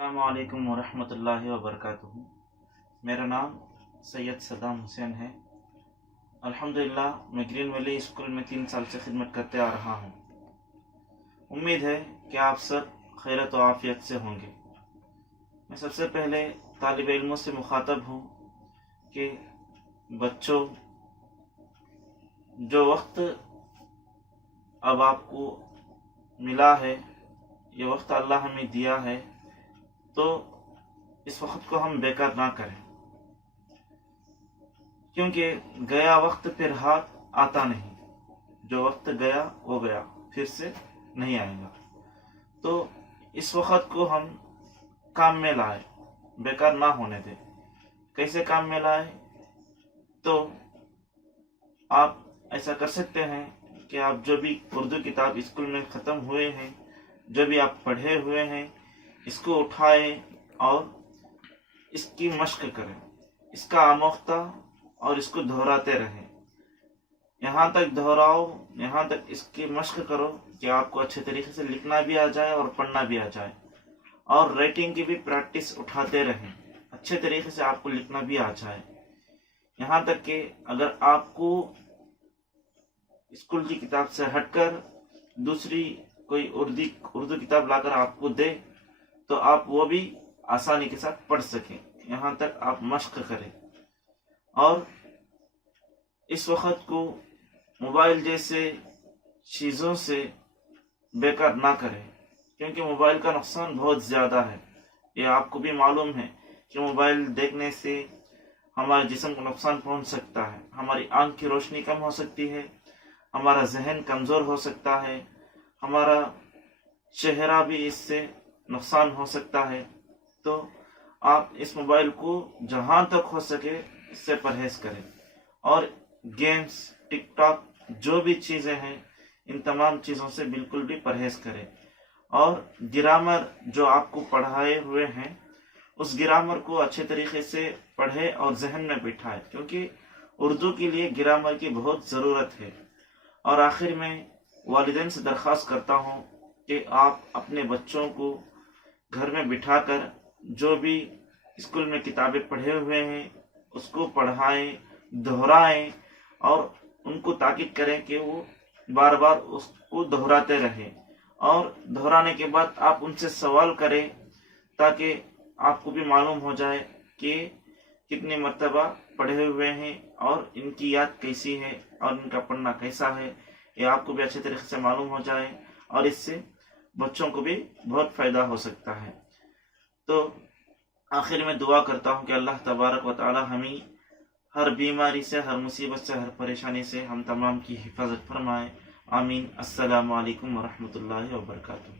अस्सलामुअलैकुम वरहमतुल्लाहि वबरकातुहू। मेरा नाम सैयद सद्दाम हुसैन है। अल्हम्दुलिल्लाह मैं ग्रीन वैली स्कूल में 3 साल से खिदमत करते आ रहा हूँ। उम्मीद है कि आप सब खैरत व आफियत से होंगे। मैं सबसे पहले तालिब इल्मों से मुखातब हूँ कि बच्चों, जो वक्त अब आपको मिला है, ये वक्त अल्लाह हमें दिया है, तो इस वक्त को हम बेकार ना करें, क्योंकि गया वक्त फिर हाथ आता नहीं। जो वक्त गया वो गया, फिर से नहीं आएगा। तो इस वक्त को हम काम में लाए, बेकार ना होने दें। कैसे काम में लाए? तो आप ऐसा कर सकते हैं कि आप जो भी उर्दू किताब स्कूल में ख़त्म हुए हैं, जो भी आप पढ़े हुए हैं, इसको उठाएं और इसकी मश्क करें, इसका आमोख्ता, और इसको दोहराते रहें। यहाँ तक दोहराओ, यहाँ तक इसकी मश्क करो कि आपको अच्छे तरीके से लिखना भी आ जाए और पढ़ना भी आ जाए, और राइटिंग की भी प्रैक्टिस उठाते रहें, अच्छे तरीके से आपको लिखना भी आ जाए। यहाँ तक कि अगर आपको स्कूल की किताब से हटकर दूसरी कोई उर्दू किताब लाकर आपको दे, तो आप वो भी आसानी के साथ पढ़ सकें। यहाँ तक आप मश्क करें, और इस वक्त को मोबाइल जैसे चीज़ों से बेकार ना करें, क्योंकि मोबाइल का नुकसान बहुत ज़्यादा है। ये आपको भी मालूम है कि मोबाइल देखने से हमारे जिस्म को नुकसान पहुंच सकता है। हमारी आंख की रोशनी कम हो सकती है, हमारा जहन कमज़ोर हो सकता है, हमारा चेहरा भी इससे नुकसान हो सकता है। तो आप इस मोबाइल को जहाँ तक हो सके इससे परहेज करें, और गेम्स, टिकटॉक, जो भी चीज़ें हैं, इन तमाम चीज़ों से बिल्कुल भी परहेज करें। और ग्रामर जो आपको पढ़ाए हुए हैं, उस ग्रामर को अच्छे तरीके से पढ़े और जहन में बिठाए, क्योंकि उर्दू के लिए ग्रामर की बहुत ज़रूरत है। और आखिर में वालिदैन से दरख्वास्त करता हूँ कि आप अपने बच्चों को घर में बिठाकर जो भी स्कूल में किताबें पढ़े हुए हैं उसको पढ़ाएं, दोहराएं, और उनको ताकीद करें कि वो बार बार उसको दोहराते रहें। और दोहराने के बाद आप उनसे सवाल करें, ताकि आपको भी मालूम हो जाए कि कितनी मर्तबा पढ़े हुए हैं और इनकी याद कैसी है और इनका पढ़ना कैसा है। ये आपको भी अच्छे तरीके से मालूम हो जाए, और इससे बच्चों को भी बहुत फ़ायदा हो सकता है। तो आखिर में दुआ करता हूँ कि अल्लाह तबारक व तआला हमें हर बीमारी से, हर मुसीबत से, हर परेशानी से हम तमाम की हिफाजत फरमाए। आमीन। अस्सलामु अलैकुम वरहमतुल्लाहि वबरकातुहू।